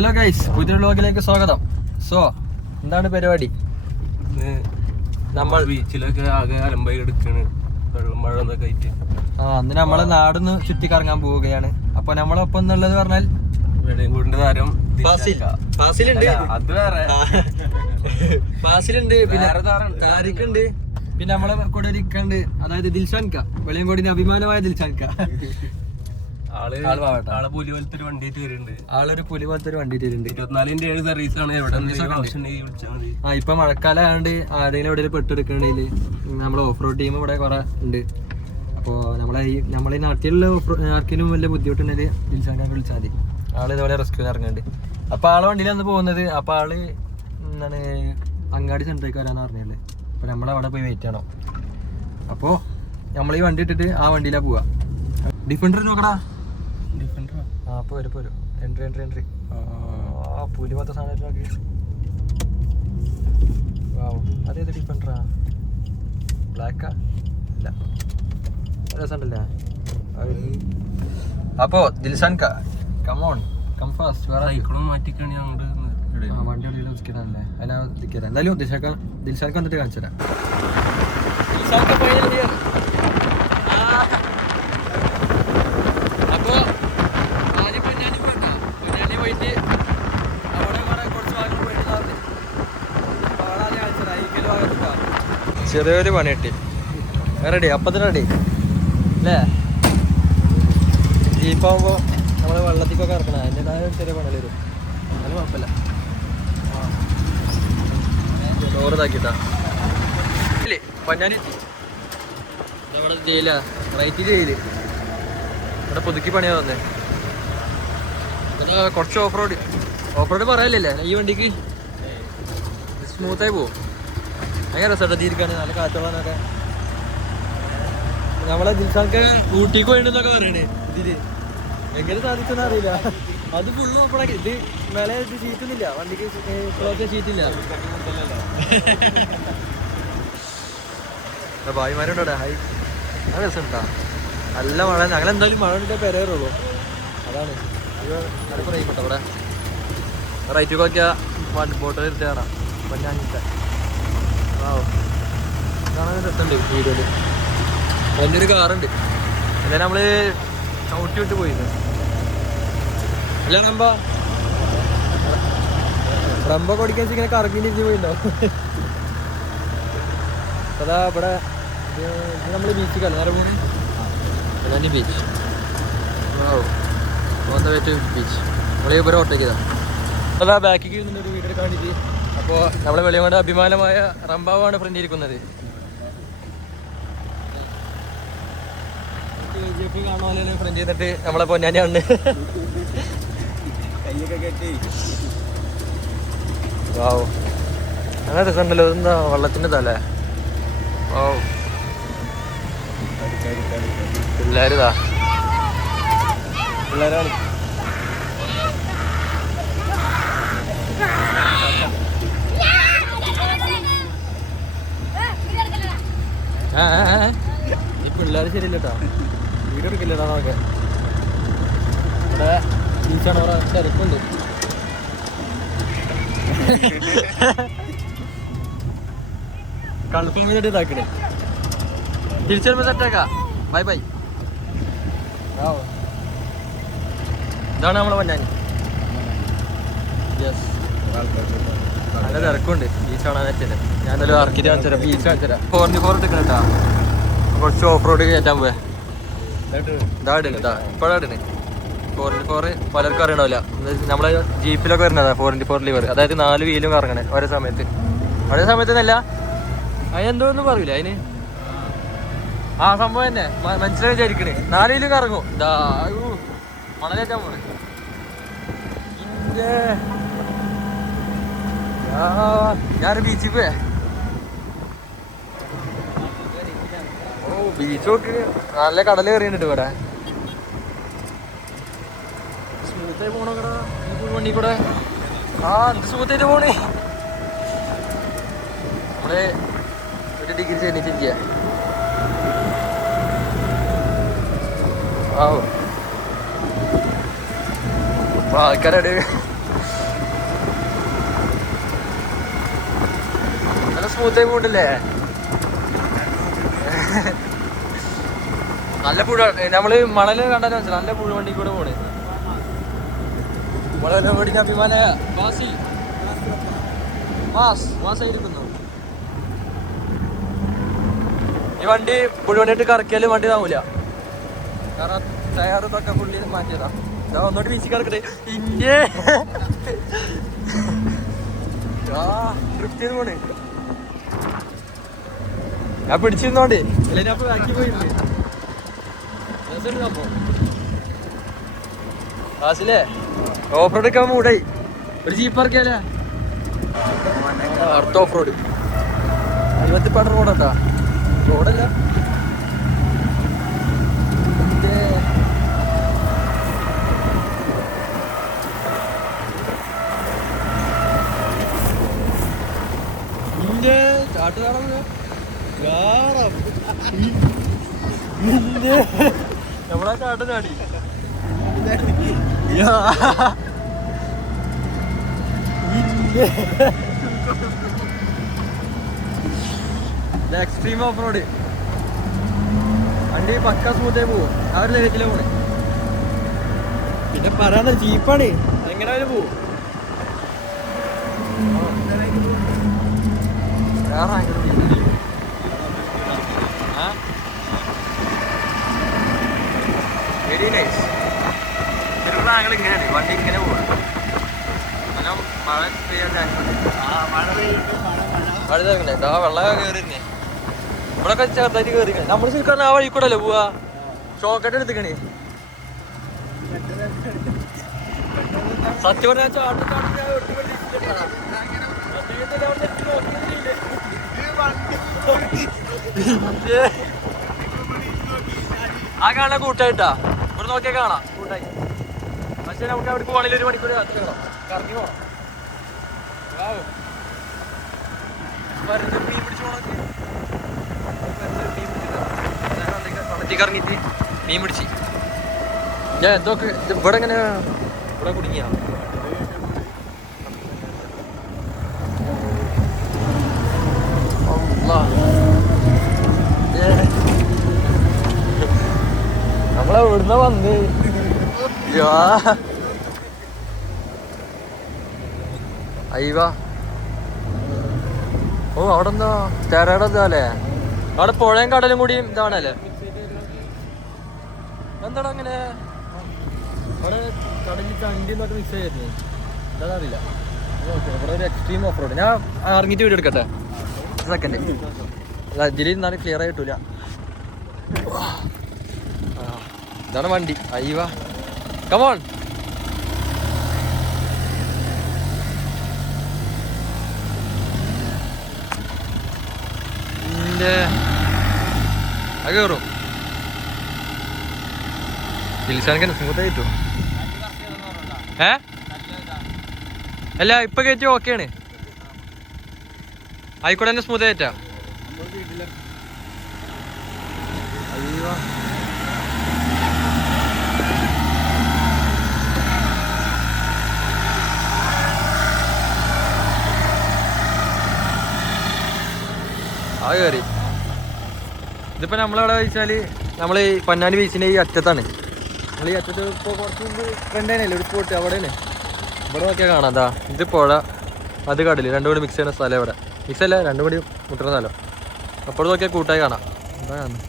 Hello guys, പുതിയ വ്ലോഗിലേക്ക് സ്വാഗതം. എന്താണ് പരിപാടി? നമ്മൾ ബീച്ചിലൊക്കെ ആകെ അലമ്പായി എടുക്കാണ്, വെള്ളം മഴ എന്നൊക്കെ ആയിട്ട്. അന്ന് നമ്മളെ നാടൊന്ന് ചുറ്റിക്കറങ്ങാൻ പോവുകയാണ്. അപ്പൊ നമ്മളൊപ്പം എന്നുള്ളത് പറഞ്ഞാൽ വെളിയങ്കോടിന്റെ താരം ഫാസിലുണ്ട്, അത് വേറെ ഫാസിലുണ്ട്, പിന്നെ താരിക്കുണ്ട്, പിന്നെ നമ്മളെ കൂടെ ഒരു ഇക്കുണ്ട്, അതായത് ദിൽഷാൻ ക, വെളിയങ്കോടിന്റെ അഭിമാനമായ ദിൽഷാൻ ക. ആളെ പുലി പോലത്തെ ഒരു വണ്ടി വരുന്നുണ്ട്. ആളൊരു പുലി പോലത്തെ ഒരു വണ്ടി വരുന്നുണ്ട്. 24/7 സർവീസ് ആണ്. എവിടെ ഇപ്പൊ മഴക്കാലം ആയതുകൊണ്ട് ആരെങ്കിലും എവിടെയും പെട്ടെടുക്കണേല് നമ്മളെ ഓഫ് റോഡ് ടീം ഇവിടെ കുറെ ഉണ്ട്. അപ്പോൾ നമ്മളെ ഈ നാട്ടിലുള്ള ആർക്കിനും വലിയ ബുദ്ധിമുട്ടുണ്ടെങ്കിൽ ദിൽഷാനെ വിളിച്ചാൽ മതി. ആള് ഇതുപോലെ റെസ്ക്യൂന്ന് ഇറങ്ങുന്നുണ്ട്. അപ്പൊ ആളെ വണ്ടിയിലാണ് പോകുന്നത്. അപ്പൊ ആള് എന്താണ് അങ്ങാടി സെന്ററിലേക്ക് വരാന്ന് പറഞ്ഞല്ലേ. അപ്പൊ നമ്മളവിടെ പോയി വെയിറ്റ് ചെയ്യണം. അപ്പോൾ നമ്മൾ ഈ വണ്ടി ഇട്ടിട്ട് ആ വണ്ടിയിലാ പോവാ. ഡിഫൻഡർ നോക്കടാ. പോരും എൻട്രി പുലി പോലത്തെ സാധനം. അതേത് ഡിഫൻഡറാ? ബ്ലാക്കാ? ഇല്ല, രസമുണ്ടല്ലേ. അപ്പോ ദിൽഷാൻ ക, കമോൺ കം ഫാസ്റ്റ്. മാറ്റിക്കാണ് വണ്ടി എവിടെയെങ്കിലും ഉച്ചക്കിടാനല്ലേ? അതിനാ എന്തായാലും ദിൽഷാൻ വന്നിട്ട് കാണിച്ചു തരാം. ചെറിയൊരു പണി കിട്ടി. റെഡി, അപ്പത്തിന് റെഡി അല്ലേ? ജീപ്പാകുമ്പോൾ നമ്മൾ വെള്ളത്തിക്കൊക്കെ ഇറക്കണം. അതിൻ്റെതായ ചെറിയ പണി വരും. അത് കുഴപ്പമില്ല. ഡോറ് ഇതാക്കിട്ടാ പൊന്നാനെത്തി. നമ്മുടെ ജയിലാ, റൈറ്റ് ജയില്. ഇവിടെ പുതുക്കി പണിയാ വന്നേ. കുറച്ച് ഓഫ് റോഡ് പറയല്ലേ ഈ വണ്ടിക്ക്. സ്മൂത്തായി പോവും. ഭയങ്കര രസമായിട്ട് തീർക്കാണ്. നല്ല കാറ്റോളാനൊക്കെ. നമ്മളെ ദിൽഷാൻക്ക് ഊട്ടിക്ക് പോയിണ്ടെന്നൊക്കെ പറയണേ. ഇതില് എങ്ങനെ സാധിച്ചെന്ന് അറിയില്ല. അത് ഫുള്ള് നോക്കണമെങ്കിൽ ഇത് മേലെ ഷീറ്റൊന്നുമില്ല വണ്ടിക്ക്. ക്ലോസ് ഷീറ്റില്ല. ഭായിമാരുണ്ടോ? ഹായ്. അത് രസമുണ്ടാ. നല്ല മഴ. ഞങ്ങളെന്തായാലും മഴ ഉണ്ടെ പെരേറുള്ളൂ. അതാണ് അത് പറയപ്പെട്ടെ. ഇവിടെ റൈറ്റ് നോക്കിയാൽ ബോട്ട് എടുത്ത് കാണാം. പൊന്നാനിത്തെ കാണാൻ രസമുണ്ട് വീഡിയോയില്. വലിയൊരു കാറുണ്ട്. എന്തായാലും നമ്മള് ചവിട്ടി വിട്ട് പോയിരുന്നു. അല്ല റമ്പ കൊടിക്കാൻ ഇങ്ങനെ കറങ്ങിട്ട് പോയില്ലോ. അതാ ഇവിടെ നമ്മള് ബീച്ച് നേരെ പോണി. പൊന്നാനി ബീച്ച്. ബീച്ച് നമ്മള് ഇവിടെ ഓട്ടേക്ക് ചെയ്താ. അതാ ബാക്കിക്ക് ഒരു വീഡിയോ കാണിച്ച്. അപ്പോൾ നമ്മളെ വെളിയങ്കോട് അഭിമാനമായ റംബാവാണ് ഫ്രണ്ട് ഇരിക്കുന്നത്. കാണുമല്ലോ ഫ്രണ്ട് ചെയ്തിട്ട് നമ്മളെ പൊന്നാനിയാണ്. വാവ്, അങ്ങനെ രസമുണ്ടല്ലോ. ഇതെന്താ വെള്ളത്തിൻ്റെ തലേ? വാവ്, പിള്ളേരിതാ, പിള്ളേരാണ്. ഈ പിള്ളേർ ശരിയല്ല കേട്ടോ. വീഡിയോ എടുക്കില്ലടാ. നോക്കെ ഇവിടെ ബീച്ചാണ്. അവിടെ തിരക്കുണ്ട്. കൺഫേം ഇതാക്കണേ. തിരിച്ചു വരുമ്പോ സെറ്റാക്കാ. Bye bye. ഇതാണ് നമ്മളെ പൊന്നാനി. യെസ്, നല്ല തിരക്കുണ്ട്. ബീച്ച് കാണാൻ പറ്റില്ല. ഞാൻ എന്തായാലും ഇറക്കിട്ട് കാണിച്ചു തരാം. ബീച്ച് കാണിച്ചു തരാം. 44 എടുക്കണം കേട്ടാ. കുറച്ച് ഓഫ് റോഡ് കയറ്റാൻ പോയാ. ഇപ്പോഴാണ് 44 പലർക്കും അറിയണമല്ല. നമ്മളെ ജീപ്പിലൊക്കെ വരുന്നതാ 44 ലിവർ. അതായത് 4 വീലും കറങ്ങണേ ഒരേ സമയത്ത്. ഒരേ സമയത്തൊന്നല്ല, അതിനെന്തോന്നും പറയൂല അതിന്. ആ സംഭവം തന്നെ മനസ്സിലായി വിചാരിക്കണേ. 4 വീലും കറങ്ങും. മണലേറ്റാൻ പോണേ. ഞാനൊരു ബീച്ചിൽ പോയേ. ബീച്ച് നോക്കി നല്ല കടൽ കയറിയിട്ടുണ്ട് ഇവിടെ. സ്മൂത്തായി പോണോ കടാ വണ്ടി കൂടെ. എന്ത് സ്മൂത്തായിട്ട് പോണേ. നമ്മള് ഒരു ഡിഗ്രി ചെന്നിട്ടിരിക്കുക. ആൾക്കാരുടെ സ്മൂത്തായി പോകണ്ടല്ലേ? നല്ല പുഴ. നമ്മള് മണല് കണ്ടാലും മനസ്സിലായി നല്ല പുഴ വണ്ടി കൂടെ പോണ്. നമ്മളെ വണ്ടിക്ക് അഭിമാന മാസായിരിക്കുന്നു. ഈ വണ്ടി പുഴ വണ്ടിയിട്ട് കറക്കിയാലും വണ്ടി താങ്ങൂല. കാരണം ടയർ ഇതൊക്കെ പുള്ളി മാറ്റിയതാ. ഒന്നോട്ട് വീശി കിടക്കട്ടെ. ഇന്ത്യ ട്രിപ്പ് ചെയ്ത് പോണേ. ഞാൻ പിടിച്ചിരുന്നോണ്ടേ അല്ലെങ്കിൽ അപ്പൊ ബാക്കി പോയില്ലേ ക്ലാസ്സിലെ ഓഫ് റോഡ് ഒക്കെ മൂടായി. ഒരു ജീപ്പ് ഇറക്കിയാലേ അടുത്ത ഓഫ് റോഡ് 20 റോഡാ. റോഡല്ല ചാട്ട് നമ്മളാ ചാട്ട ചാടി. എക്സ്ട്രീം ഓഫ് റോഡ് വണ്ടി പക്ക സ്മൂത്തായി പോവും. ആ ഒരു ലെവറ്റിലെ പോണേ. പിന്നെ പറയാന്ന ജീപ്പാണ് എങ്ങനെ അവര് പോവും. Very nice. തിരുവല്ല ഞങ്ങൾ ഇങ്ങനെയാണ് വണ്ടി ഇങ്ങനെ പോകും. നല്ല മഴ പെയ്യാൻ ചാൻസ് ഉണ്ട്. മഴ തേക്കണേ ഇതാ വെള്ളം കയറിയിരുന്നേ. ഇവിടെയൊക്കെ ചെറുതായിട്ട് കയറിക്കണേ. നമ്മൾ ശരിക്കും ആ വഴി കൂടെ അല്ലേ പോവാ. ഷോക്കറ്റ് എടുത്തിക്കണേ. സത്യം പറഞ്ഞാൽ ചാട്ടം ആ കാണാൻ കൂട്ടായിട്ടാ. ഇവിടെ നോക്കിയാൽ കാണാം കൂട്ടായി. പക്ഷെ നമുക്ക് അവിടെ പോകണമെങ്കിൽ 1 മണിക്കൂർ കറങ്ങി പോകണം. മീൻ പിടിച്ച് പോകണമെങ്കിൽ കറങ്ങിയിട്ട് മീൻ പിടിച്ച് ഞാൻ എന്തൊക്കെ ഇവിടെ എങ്ങനെ ഇവിടെ കുടുങ്ങിയ നമ്മളെവിടുന്ന വന്ന് അയ്യവാ. ഓ അവിടെ എന്താ തെരയുടെ ഇതാല്ലേ? അവിടെ പുഴയും കടലും കൂടി ഇതാണല്ലേ? എന്താടാ അങ്ങനെ അവിടെ കടലിൽ ചണ്ടി എന്നൊക്കെ മിക്സ് ആയിരുന്നു. എന്താ അറിയില്ല. ഇവിടെ ഒരു എക്സ്ട്രീം ഓഫ് റോഡ്. ഞാൻ ഇറങ്ങിയിട്ട് വീഡിയോ എടുക്കട്ടെ. സെക്കൻഡ് ഇതിൽ ഇരുന്നാലും ക്ലിയർ ആയിട്ടില്ല. ഇതാണ് വണ്ടി. അയ്യവാ കമോൺ. അത് കയറും. ദിൽഷാനൊക്കെ സ്മൂത്ത് ആയിട്ടോ. അല്ല ഇപ്പൊ കയറ്റി ഓക്കെയാണ്. ആയിക്കോട്ടെ തന്നെ സ്മൂത്ത് ആയിട്ടാ. അയ്യോ ആ കയറി. ഇതിപ്പോൾ നമ്മളവിടെ വെച്ചാൽ നമ്മൾ ഈ പൊന്നാനി ബീച്ചിൻ്റെ ഈ അറ്റത്താണ്. നമ്മൾ ഈ അറ്റത്ത് ഇപ്പോൾ കുറച്ച് മുമ്പ് ഫ്രണ്ട് തന്നെയല്ലേ ഒരു സ്പോട്ട് അവിടെയാണ്. ഇവിടെ നോക്കിയാൽ കാണാം. അതാ ഇത് പുഴ, അത് കടൽ, രണ്ടും കൂടി മിക്സ് ചെയ്യുന്ന സ്ഥലം. ഇവിടെ മിക്സ് അല്ല, രണ്ടും കൂടി മുട്ടുന്ന സ്ഥലം. അപ്പോൾ നോക്കിയാൽ കൂട്ടായി കാണാം. എന്താ കാണുന്നത്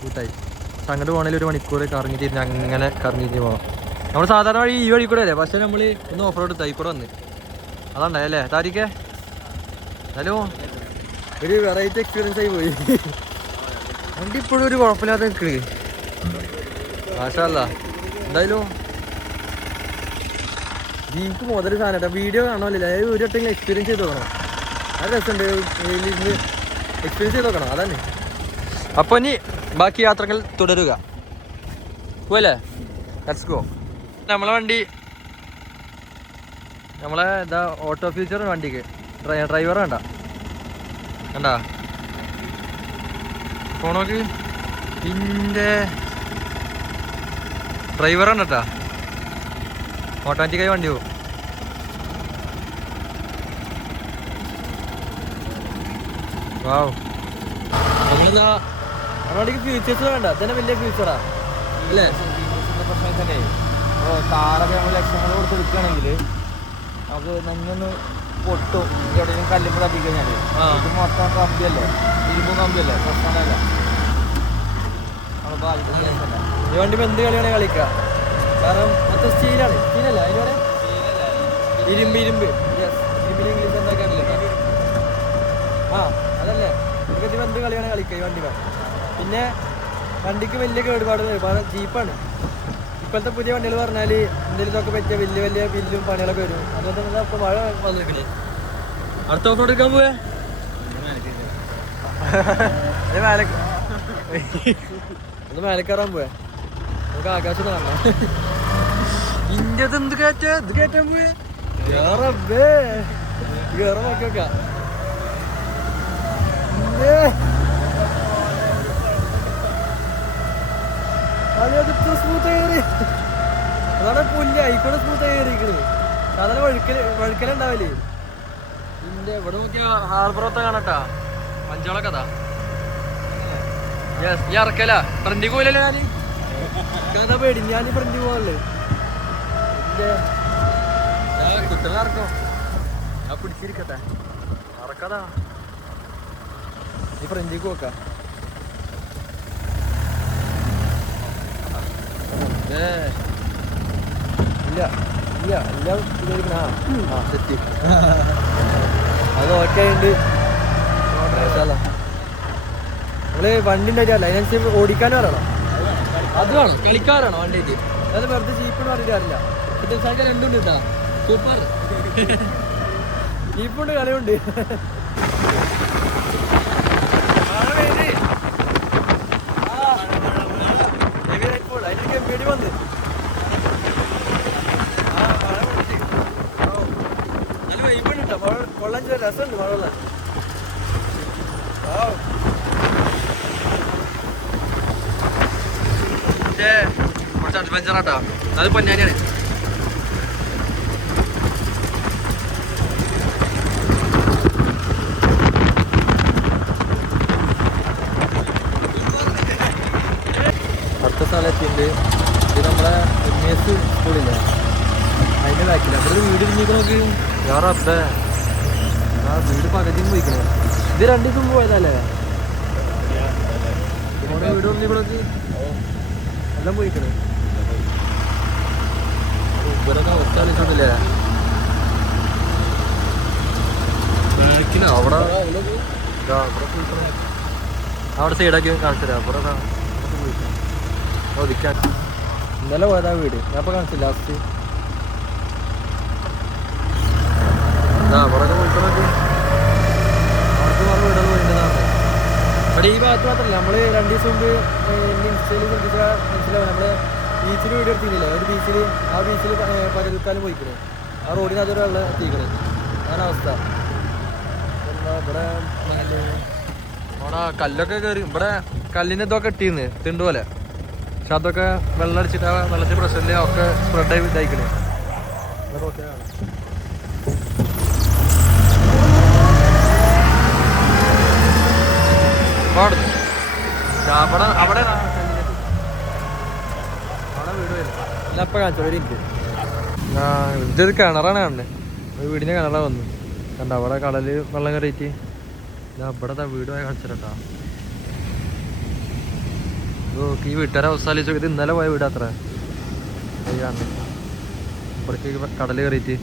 കൂട്ടായി. അങ്ങോട്ട് പോകണമെങ്കിൽ 1 മണിക്കൂർ കറങ്ങി തിരിഞ്ഞ് അങ്ങനെ കറങ്ങി തിരിഞ്ഞ് പോകാം. നമ്മൾ സാധാരണ വഴി ഈ വഴി കൂടെ അല്ലേ? പക്ഷേ നമ്മൾ ഒന്ന് ഓഫ് റോഡ് തൈ കൂടെ വന്ന് അതാണ്ടായല്ലേ താരിക്കേ. ഹലോ, ഒരു വെറൈറ്റി എക്സ്പീരിയൻസ് ആയി പോയി. വണ്ടി ഇപ്പോഴും ഒരു കുഴപ്പമില്ലാതെ നിൽക്കണേ. മാഷാല്ല. എന്തായാലും എനിക്ക് മുതൽ സാധനം വീഡിയോ കാണാമല്ലോ. ഒരു വട്ടം എക്സ്പീരിയൻസ് ചെയ്ത് നോക്കണം. അത് രസമുണ്ട്. ഇരുന്ന് എക്സ്പീരിയൻസ് ചെയ്ത് നോക്കണം. അതന്നെ. അപ്പോൾ ഇനി ബാക്കി യാത്രകൾ തുടരുക. പോയല്ലേ? Let's go. നമ്മളെ വണ്ടി നമ്മളെ എന്താ ഓട്ടോ ഫ്യൂച്ചർ വണ്ടിക്ക് ഡ്രൈവർ വേണ്ട കണ്ടാ പോണോക്ക് പിന്നെ ഡ്രൈവറാണ് കേട്ടാ. ഓട്ടോമാറ്റിക്കായി വണ്ടി പോകും. വാവ് നമ്മളെന്നാ നമ്മുടെ ഫ്യൂച്ചേഴ്സ് വേണ്ട തന്നെ വലിയ ഫ്യൂച്ചറാ അല്ലേ? പ്രശ്നം തന്നെ കാറൊക്കെ നമ്മൾ ലക്ഷങ്ങൾ കൊടുത്ത് എടുക്കുകയാണെങ്കിൽ നമുക്ക് നഞ്ഞൊന്ന് പൊട്ടും എവിടെയെങ്കിലും കല്ലുമ്പോൾ തപ്പി കഴിഞ്ഞാൽ ഇത് മൊത്തം കമ്പിയല്ലേ, ഇരുമ്പും കമ്പിയല്ലേ, പ്രശ്നമല്ല. നമ്മൾ ബാധിക്കുന്ന ഈ വണ്ടി ഇപ്പം എന്ത് കളിയാണ് കളിക്കുക? കാരണം മൊത്തം സ്റ്റീലാണ്. സ്റ്റീലല്ല അതിനോടെ ഇരുമ്പ് ഇരുമ്പിന് ഇംഗ്ലീഷ് എന്താക്കാറില്ല. അതല്ലേ ഇതൊക്കെ എന്ത് കളിയാണ് കളിക്കുക ഈ വണ്ടി. പിന്നെ വണ്ടിക്ക് വലിയ കേടുപാട് കാരണം ജീപ്പാണ്. ഇപ്പോഴത്തെ പുതിയ വണ്ടികൾ പറഞ്ഞാൽ എന്തെങ്കിലും ഇതൊക്കെ പറ്റിയ വലിയ വലിയ ബില്ലും പണികളൊക്കെ വരും. അതുകൊണ്ട് ഇപ്പോൾ മഴ വന്നിരിക്കണേ. അടുത്ത ഓഫ് റോഡ് എടുക്കാൻ പോവേ ഒന്ന് മേലെ കയറാൻ പോവേ. നമുക്ക് ആകാശത്ത് കാണാം. ഇന്ത്യത്ത് എന്ത് കയറ്റാ ഇത് കയറ്റാൻ പോവേ. കേറാൻ നോക്കി നോക്കാം. സ്മൂത്ത് കയറി അതാണ് പുല്ല് ആയിക്കോട്ടെ സ്മൂത്ത് കയറിയിരിക്കണത്. സാധാരണ വഴുക്കലുണ്ടാവില്ലേ. ഇതിന്റെ ഇവിടെ നോക്കിയ ഹാർബറൊക്കെ കാണട്ടാ പഞ്ചാളൊക്കെ അതാ. ഈ ഇറക്കല ഫ്രണ്ടി പോയില്ലല്ലോ ഞാൻ കഥ പേടി. ഞാൻ ഫ്രണ്ടി പോകാനല്ലേ കുട്ടികളെ ഇറക്കാം. ഞാൻ പിടിച്ചിരിക്കട്ടെ ഇറക്കതാ. ഈ ഫ്രണ്ടിക്ക് നോക്കാം. ഇല്ല ഇല്ല എല്ലാം ഇതായിരിക്കണം. സെറ്റ് അത് ഓക്കെ ഉണ്ട്. നമ്മള് വണ്ടി ഉണ്ടായിട്ടല്ല അതിനനുസരിച്ച് ഓടിക്കാനും അറിയണം. അത് വേണം കളിക്കാറാണോ വണ്ടിക്ക്. അതായത് വെറുതെ ജീപ്പെന്ന് പറഞ്ഞിട്ട് അറിയില്ല. സാധനം രണ്ടുണ്ട് കേട്ടാ. സൂപ്പർ ജീപ്പുണ്ട് കളിയുണ്ട്. പേടി വന്ന് നല്ല വൈബുണ്ട് കേട്ടോ. മഴ കൊള്ളാൻ ചില രസമുണ്ട് മഴ കൊള്ളാൻ. കുറച്ച് അഡ്വഞ്ചറാട്ടോ. അത് പൊന്നാനിയാണ്. അടുത്ത സ്ഥലത്തുണ്ട്. ഇത് നമ്മളെ MES സ്കൂളില്ലേ അതിൻ്റെ ബാക്കില്ല. അവിടെ വീട് ഇരിഞ്ഞിട്ട് നോക്കി വേറെ അപ്പേ ആ വീട് പകുതിയും പോയിക്കണേ. ഇത് 2 ദിവസം പോയതല്ലേ നമ്മുടെ വീട് ഒന്നിക്കൂടൊക്കെ എല്ലാം പോയിക്കണേ. ഇവരൊക്കെ അവസ്ഥ കളിച്ചോണ്ടില്ലേ അവിടെ അവിടെ സൈഡാക്കി കാണിച്ചു തരാം. അവിടെ ഒതുക്കാൻ ഇന്നലെ പോയതാ വീട്. ഞാൻ ഇപ്പൊ കാണിച്ചില്ല ലാസ്റ്റ്. അവിടെ പോയിക്കണൊക്കെ അവർക്ക് വേറെ വീടുകൾ പോയിട്ടാണ്. ഇവിടെ ഈ ഭാഗത്ത് മാത്രമല്ല നമ്മൾ 2 ദിവസം മുമ്പ് ഇൻസ്റ്റയിൽ ശ്രദ്ധിച്ചാൽ മനസ്സിലാവും. നമ്മള് ബീച്ചിൽ വീഡിയോ എടുത്തില്ലേ ഒരു ബീച്ചിൽ. ആ ബീച്ചിൽ പകൽക്കാലം പോയിക്കണേ. ആ റോഡിന് അതൊരു വെള്ളം എത്തിക്കണേ. അങ്ങനെ അവസ്ഥ. ഇവിടെ അവിടെ കല്ലൊക്കെ കയറി. ഇവിടെ കല്ലിന് ഇതൊക്കെ ഇട്ടിന്ന് തിണ്ട് പോലെ. പക്ഷെ അതൊക്കെ വെള്ളം അടിച്ചിട്ട് ആ വെള്ളത്തിൽ പ്രശ്നമില്ല. ഒക്കെ സ്പ്രെഡായി ഇതായിക്കണേ. അവിടെ അവിടെ വീട് വരും. എപ്പ കാണിച്ചോ ഒരു എനിക്ക് ഇതൊരു കിണറാണ് കാണണ്ടേ. ഒരു വീടിന്റെ കിണറാ വന്നു കണ്ട. അവിടെ കടല് വെള്ളം കയറിയിട്ട് ഇവിടെ വീട് പോയി കാണിച്ചിട്ടാ. ഈ വീട്ടുകാരെ അവസ്ഥ ആലോചിച്ചു. ഇത് ഇന്നലെ പോയ വീട് അത്ര ഇവിടേക്ക് കടല് കയറിയിട്ട്.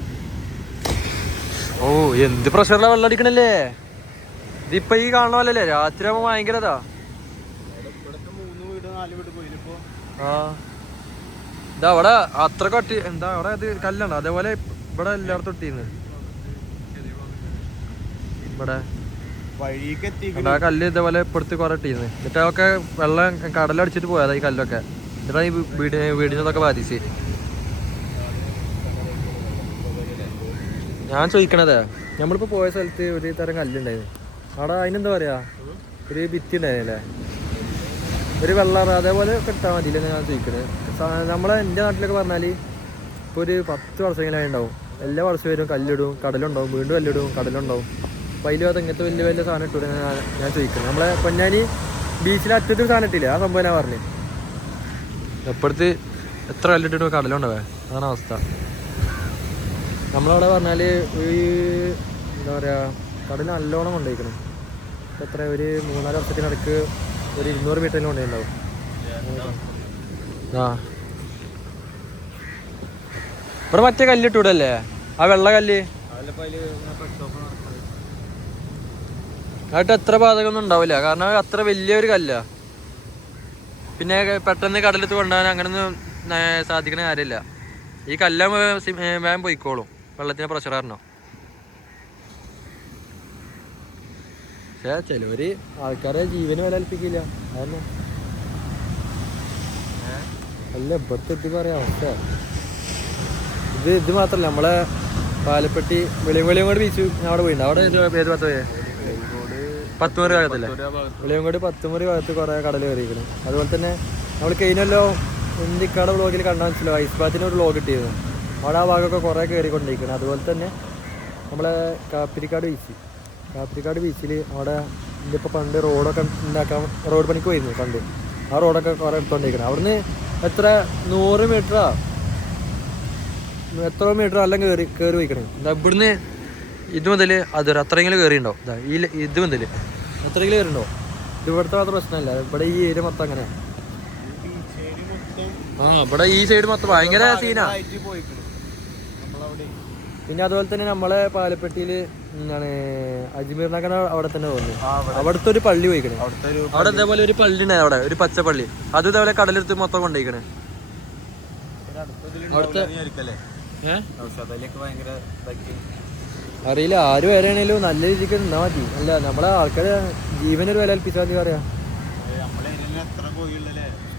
ഓ എന്ത് പ്രഷറിലാ വെള്ളം അടിക്കണല്ലേ. ഇതിപ്പോ ഈ കാണണമല്ലേ രാത്രി ആവുമ്പോ ഭയങ്കരതാ. ആ ഇതാ അവിടെ അത്ര കട്ടി എന്താ അവിടെ അത് കല്ലാണ്. അതേപോലെ ഇവിടെ എല്ലായിടത്തും ഇട്ടിന്ന്. ഇവിടെ ആ കല്ല് ഇതേപോലെ ഇപ്പടുത്ത് കുറെ ഇട്ടിന്ന്. എന്നിട്ട് അതൊക്കെ വെള്ളം കടലടിച്ചിട്ട് പോയതാ ഈ കല്ലൊക്കെ. എന്നിട്ടാ ഈ വീടിനതൊക്കെ ബാധിച്ച്. ഞാൻ ചോദിക്കണതേ നമ്മളിപ്പോ പോയ സ്ഥലത്ത് ഒരു തരം കല്ലുണ്ടായിരുന്നു. അവിടെ അതിനെന്താ പറയാ ഒരു ഭിത്തി ഉണ്ടായിരുന്നല്ലേ ഒരു വെള്ളം അതേപോലെ കിട്ടാൻ മതിയില്ല. ഞാൻ ചോദിക്കണേ നമ്മളെ എൻ്റെ നാട്ടിലൊക്കെ പറഞ്ഞാല് ഇപ്പൊ ഒരു 10 വർഷമെങ്കിലും ഉണ്ടാവും. എല്ലാ വർഷവും വരും കല്ലിടും കടലുണ്ടാവും. വീണ്ടും കല്ലിടും കടലുണ്ടാവും. അതിൽ അത് ഇങ്ങനത്തെ വലിയ വലിയ സാധനം ഇട്ടു ഞാൻ ചോദിക്കുന്നത്. നമ്മളെ പൊന്നാനി ബീച്ചിൽ അറ്റത്തൊരു സാധനം ഇട്ടില്ല, ആ സംഭവം ഞാൻ പറഞ്ഞു. എപ്പോഴത്തെ എത്ര കല്ലിട്ടിട്ട് കടലുണ്ടാവേ, അതാണ് അവസ്ഥ. നമ്മളവിടെ പറഞ്ഞാൽ ഒരു എന്താ പറയുക, കടൽ നല്ലോണം കൊണ്ടുപോയിക്കണം. എത്ര ഒരു 3-4 വർഷത്തിനടുക്ക് ഒരു 200 മീറ്ററിൽ കൊണ്ടുപോയിട്ടുണ്ടാവും. ആ ഇവിടെ മറ്റേ കല്ലിട്ടൂടല്ലേ, ആ വെള്ള കല്ല്, ആയിട്ട് എത്ര പാതകമൊന്നും ഉണ്ടാവില്ല. കാരണം അത്ര വലിയൊരു കല്ല. പിന്നെ പെട്ടെന്ന് കടലത്ത് കൊണ്ടുപോകാൻ അങ്ങനൊന്നും സാധിക്കുന്ന കാര്യമില്ല. ഈ കല്ല വേഗം പോയിക്കോളും വെള്ളത്തിന് പ്രഷർ കാരണം. പക്ഷെ ചിലവര് ആൾക്കാരെ ജീവന് വില കൽപ്പിക്കില്ല, അതന്നെ. അല്ല ഇവിടുത്തെ ഇത് പറയാം അവസ്ഥ. ഇത് മാത്രല്ല, നമ്മളെ പാലപ്പെട്ടി വെളിയങ്കോട് ബീച്ച് ഞാൻ അവിടെ പോയിട്ടുണ്ട്. അവിടെ ഏത് ഭാഗത്ത് പോയേ? പത്തുമുറി ഭാഗത്തല്ലേ? വെളിയങ്കോട് പത്തുമുറി ഭാഗത്ത് കുറെ കടൽ കയറിയിരിക്കണം. അതുപോലെ തന്നെ നമ്മൾ കഴിഞ്ഞല്ലോ ഇന്ത്യക്കാട് വ്ളോഗിൽ കണ്ടാൽ മനസ്സിലാവും, ഐസ് ബാത്തിന് ഒരു വ്ളോഗ് ഇട്ടിരുന്നു. അവിടെ ആ ഭാഗമൊക്കെ കുറെ കയറിക്കൊണ്ടിരിക്കണം. അതുപോലെ തന്നെ നമ്മളെ കാപ്പിരിക്കാട് ബീച്ചിൽ അവിടെ ഇതിപ്പോൾ പണ്ട് റോഡൊക്കെ ഉണ്ടാക്കാൻ റോഡ് പണിക്ക് പോയിരുന്നു പണ്ട്. ആ റോഡൊക്കെ കുറെ എടുത്തോണ്ടിരിക്കണം. അവിടുന്ന് എത്ര 100 മീറ്ററാ എത്രയോ മീറ്റർ എല്ലാം കയറി പോയിക്കണേ. എന്താ ഇവിടുന്ന് ഇത് മുതൽ അതൊരു അത്രയെങ്കിലും കയറിയുണ്ടോ? ഇതാ ഇത് മുതൽ അത്രയെങ്കിലും കയറിയുണ്ടോ? ഇവിടുത്തെ മാത്രം പ്രശ്നമല്ല, ഇവിടെ ഈ ഏരിയ മൊത്തം അങ്ങനെ. ആ ഇവിടെ ഈ സൈഡ് മൊത്തം ഭയങ്കര സീനാ. പിന്നെ അതുപോലെ തന്നെ നമ്മളെ പാലപ്പെട്ടിയിൽ എന്താണ് അജ്മീർ നഗർ അവിടെ തന്നെ തോന്നുന്നു. അവിടുത്തെ ഒരു പള്ളി പോയിക്കണേ. അവിടെ ഇതേപോലെ ഒരു പള്ളി ഉണ്ടായി, അവിടെ ഒരു പച്ച പള്ളി. അത് ഇതേപോലെ കടലെടുത്ത് മൊത്തം കൊണ്ടുപോയിക്കണേ. അവിടുത്തെ അറിയില്ല, ആര് വരാണേലും നല്ല രീതിക്ക് നിന്നാ മതി. അല്ല നമ്മളെ ആൾക്കാരെ ജീവനൊരു വില കൽപ്പിച്ചാൽ മതി. പറയാ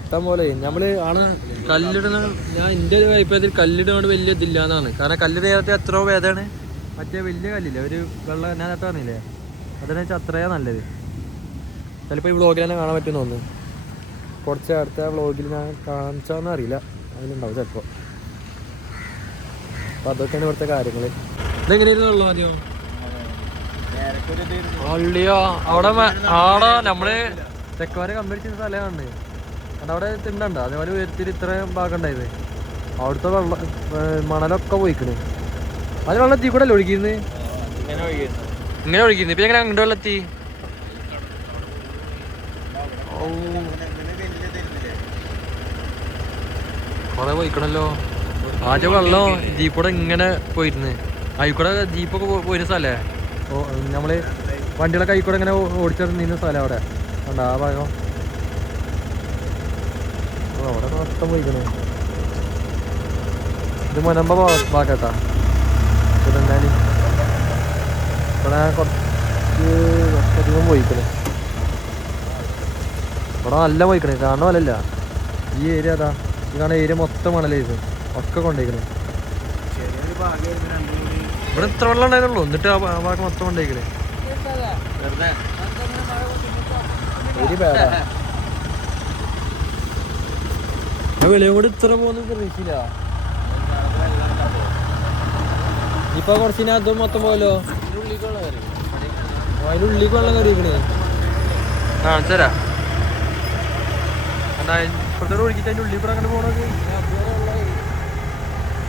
ഇഷ്ടം പോലെ നമ്മള് ആണ് കല്ലിടുന്ന. ഞാൻ എൻ്റെ ഒരു അഭിപ്രായത്തിൽ കല്ലിടുന്നോണ്ട് വലിയ ഇതില്ലാന്നാണ്. കാരണം കല്ലിട് നേരത്തെ എത്രയോ ഭേദമാണ് മറ്റേ വലിയ കല്ലില്ലേ, ഒരു വെള്ളം ഞാൻ നേരത്തെ പറഞ്ഞില്ലേ, അതിനെ വെച്ചാൽ അത്രയാ നല്ലത്. ചിലപ്പോൾ ഈ വ്ളോഗിൽ തന്നെ കാണാൻ പറ്റുമെന്ന് തോന്നുന്നു. കുറച്ച് അടുത്ത വ്ളോഗിൽ ഞാൻ കാണിച്ചാന്ന് അറിയില്ല, അതിലുണ്ടാവും ചിലപ്പോൾ. അപ്പം അതൊക്കെയാണ് ഇവിടുത്തെ കാര്യങ്ങൾ. ഇതെങ്ങനെയായിരുന്നു ആദ്യം? അള്ളിയോ അവിടെ നമ്മള് തെക്കവരെ കമ്പയർ ചെയ്യുന്ന സ്ഥലമാണ്. കാരണം അവിടെ തിണ്ടണ്ട, അതേപോലെ ഉയരത്തിൽ ഇത്രയും ഭാഗം ഉണ്ടായത്. അവിടുത്തെ മണലൊക്കെ പോയിക്കണ്. അത് വെള്ളത്തി കൂടെ അല്ലേ ഒഴുകിയിരുന്ന്? ഇങ്ങനെ ഒഴുകിയിരുന്നു. ഇപ്പൊ എങ്ങനെ അങ്ങോട്ട് വെള്ളത്തി? കൊറേ പോയിക്കണല്ലോ. ആദ്യം വെള്ളം ജീപ്പൂടെ ഇങ്ങനെ പോയിരുന്ന്, അതിൽക്കൂടെ ജീപ്പൊക്കെ പോയിരുന്ന സ്ഥലേ. നമ്മള് വണ്ടികളൊക്കെ അതിൽക്കൂടെ ഇങ്ങനെ ഓടിച്ചിരുന്ന സ്ഥലം അവിടെ ഉണ്ട്. ആ ഭാഗം അവിടെ മൊത്തം പോയിക്കണേ. ഇത് മുനമ്പ ഭാഗത്താ. തിരുവന്നാലി ഇവിടെ കുറച്ചധികം പോയിക്കണേ. ഇവിടെ നല്ല പോയിക്കണേ, കാണുന്ന പോലല്ല. ഈ ഏരിയ അതാ, ഈ കാണുന്ന ഏരിയ മൊത്തം മണലായിരുന്നു, ഒക്കെ കൊണ്ടുപോയിക്കണേ. ഇവിടെ ഇത്ര വെള്ളം ഉണ്ടായിരുന്നുള്ളൂ, എന്നിട്ട് ആ ഭാഗം മൊത്തം കൊണ്ടുപോയിക്കണേ. ഒരു പേടാ. വെളിയും കൂടി ഇത്ര പോകുന്ന പ്രതീക്ഷയില്ല. ഇപ്പൊ കുറച്ചിന് അതും മൊത്തം പോലോ, അതിനുള്ളിലേക്ക് വെള്ളം കയറിയിരിക്കണേ. ആ ശരാ എന്നാ ഇപ്പഴത്തെ ഒഴുകിട്ട് അതിന്റെ ഉള്ളിൽ കൂടെ അങ്ങനെ പോണത്.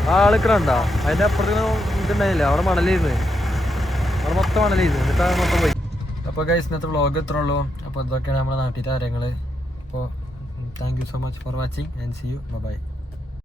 ആ ആളിക്കണുണ്ടോ? അതിന്റെ അപ്പുറത്ത് ഇതുണ്ടായില്ലേ, അവിടെ മണലായിരുന്നു, അവിടെ മൊത്തം മണലായിരുന്നു, എന്നിട്ട് അത് മൊത്തം പോയി. അപ്പോൾ ഗൈസ് ഇന്നത്തെ വ്ളോഗ് ഇത്രേ ഉള്ളൂ. അപ്പോൾ ഇതൊക്കെയാണ് നമ്മുടെ നാട്ടിലത്തെ കാര്യങ്ങൾ. അപ്പോൾ thank you so much for watching and see you. By.